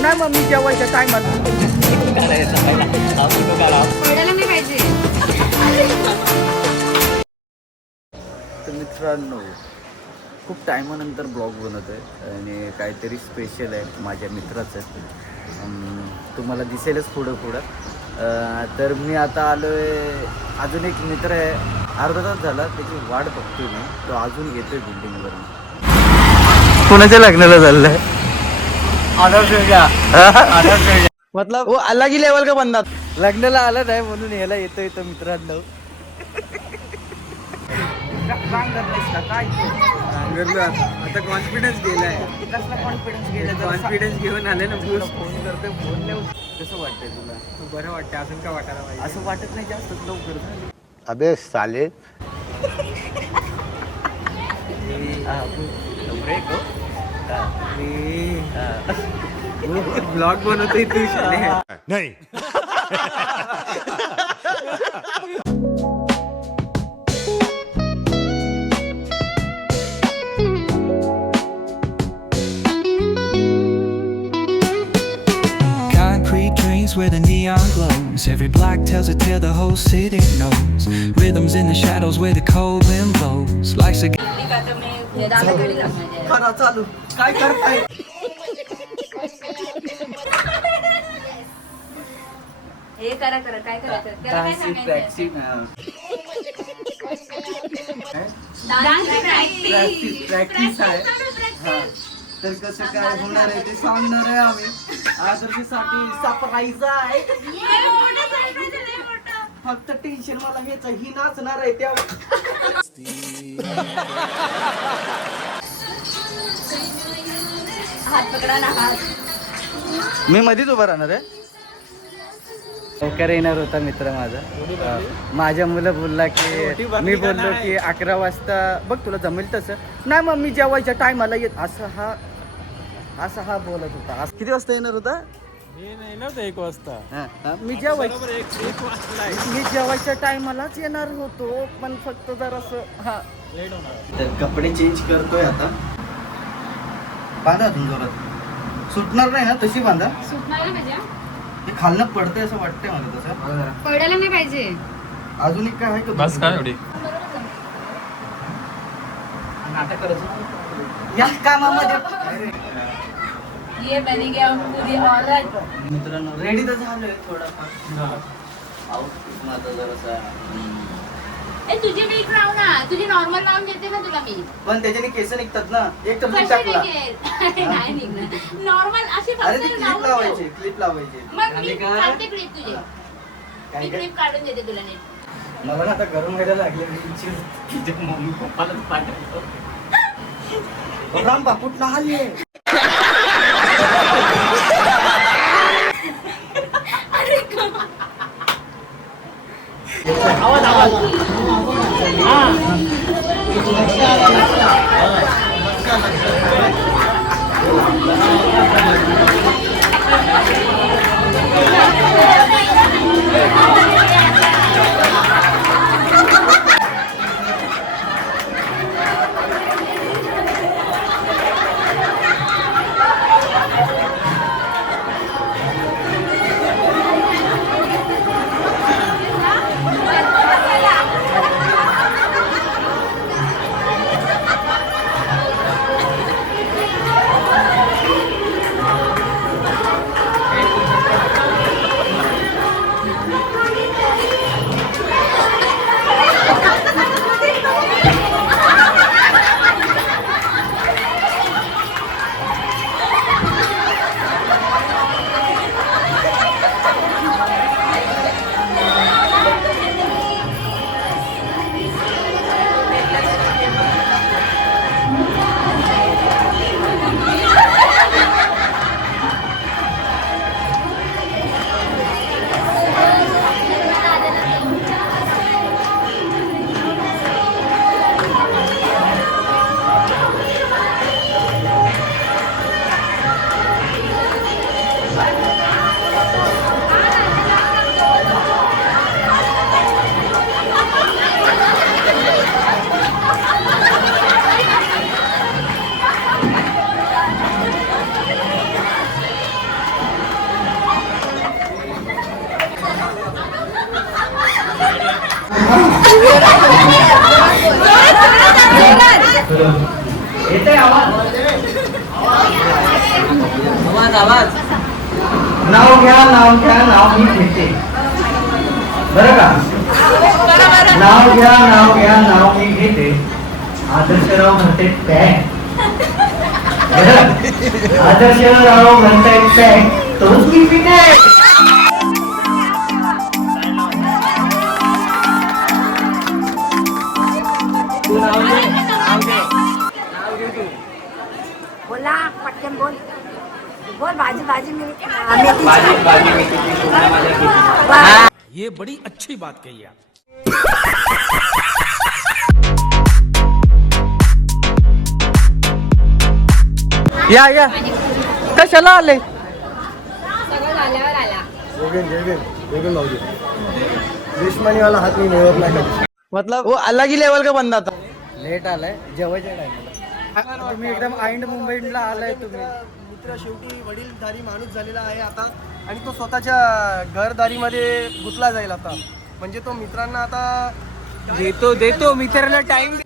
नाही मग मी जेवायच्या टायमाला तर मित्रांनो खूप टायमानंतर ब्लॉग बनवतो आहे आणि काहीतरी स्पेशल आहे माझ्या मित्राचं. तुम्हाला दिसेलच पुढं तर मी आता आलो आहे. अजून एक मित्र आहे, अर्धा तास झाला त्याची वाट बघतोय मी. तो अजून येतोय बिल्डिंगवरून. कोणाच्या लग्नाला चाललंय? मतलब वो अलग ही लेवल का बंदा. लग्नाला आला नाही म्हणून ह्याला येतोय तो मित्रांनो. आता कॉन्फिडन्स गेलाय. कसला कॉन्फिडन्स गेला? कॉन्फिडन्स घेऊन आले ना. फोन करते, फोन लावू. कसं वाटतंय तुला? बरं वाटतं. अजून काय वाटायला पाहिजे? असं वाटत नाही जास्त लवकर झालं. अबे साले ब्लॉग बनवतोय तू नहीं. Where the neon glows, every block tells a tale the whole city knows. Rhythms in the shadows where the cold wind blows. Life's a खरा चालू काय करताय? हे करा काय करायचं त्याला काय सांगायचं? प्रॅक्टिस आहे. तर कसं काय होणार आहे ते सांगणार आहे आम्ही. आदर्शसाठी सरप्राईज आहे. फक्त टेन्शन मला हेच ही नाचणार आहे त्या. हात पकडा ना हात. मी मध्येच उभा राहणार आहे. लवकर येणार होता मित्र माझा. माझ्या मुलं बोलला की मी बोललो की 11 वाजता बघ तुला जमेल तसं. नाही मग मी जेवायच्या टायमाला येत असं हा बोलत होता. आज किती वाजता येणार होता? येणार 1 वाजता. मी जेवायच्या टायमालाच येणार होतो पण फक्त जर असं लेट होणार. तर कपडे चेंज करतोय आता. बांधा तुम्ही जोरात. सुटणार नाही ना तशी बांधा. सुटणार पाहिजे. हे खालनं पडतंय असं वाटतंय मला तसं. पडायला नाही पाहिजे. अजून एक काय आहे का? बस काय एवढी नाटक करायचं या कामामध्ये. ये बनी गया पूरी औरत. मित्रांनो रेडी तर झालोय थोडाफार. आउटफिट माझा जरासा. ए तुझी नीट राहू ना. तुझी नॉर्मल राहून देते ना तुला मी. पण त्याच्याने केस निघतात ना. एक तर कशी टाकला. नाही निघणार. नॉर्मल अशी अरे ती फक्त क्लिप लावायची. क्लिप लावायची. मग मी काढते क्लिप तुझी. मी क्लिप काढून देते तुला नीट. मला ना आता गरम व्हायला लागले. मी मम्मी पप्पाला पाठवतो. राम बापूटला आली. येते आवाज आवाज नाव घ्या नाव मी घेते बरं का नाव घ्या नाव मी घेते आदर्शराव म्हणते पॅक आदर्शराव म्हणते पॅक तोच मी पिते बोला पटकन बोल बोल भाजी भाजी ये बड़ी अच्छी बात कही आप. या कशाला आले सगळं झाल्यावर आला. दुश्मनी हात मी मिळवत नाही मतलब वो अलग ही लेवल का बंदा था लेट आलाय जेवायच्या टाइमला तुम्ही एकदम आइंड मुंबईला आलाय तुम्ही मित्र शेवटी वडीलधारी माणूस झालेला आहे आता आणि तो स्वतःच्या घरदारीमध्ये गुंतला जाईल आता म्हणजे तो मित्रांना आता देतो मित्राला टाइम.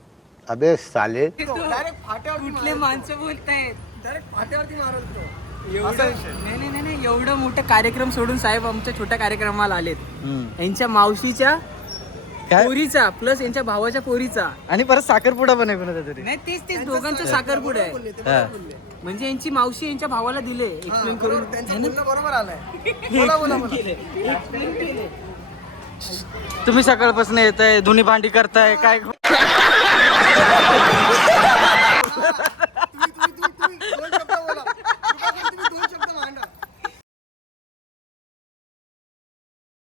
अबे साले डायरेक्ट फाट्यावर कुठले माणसं बोलतायत. डायरेक्ट फाट्यावरती मारत तो नाही एवढं मोठं कार्यक्रम सोडून साहेब आमच्या छोट्या कार्यक्रमाला आलेत. यांच्या मावशीच्या पोरीचा प्लस यांच्या भावाच्या पोरीचा आणि परत साखरपुडा पण आहे कोणाचा तरी नाही तेच दोघांचा साखरपुडा आहे. म्हणजे यांची मावशी यांच्या भावाला दिले एक्सप्लेन करून. त्यांचं बोलणं बरोबर आलंय बोला तुम्ही सकाळपासून येताय धुनी भांडी करताय काय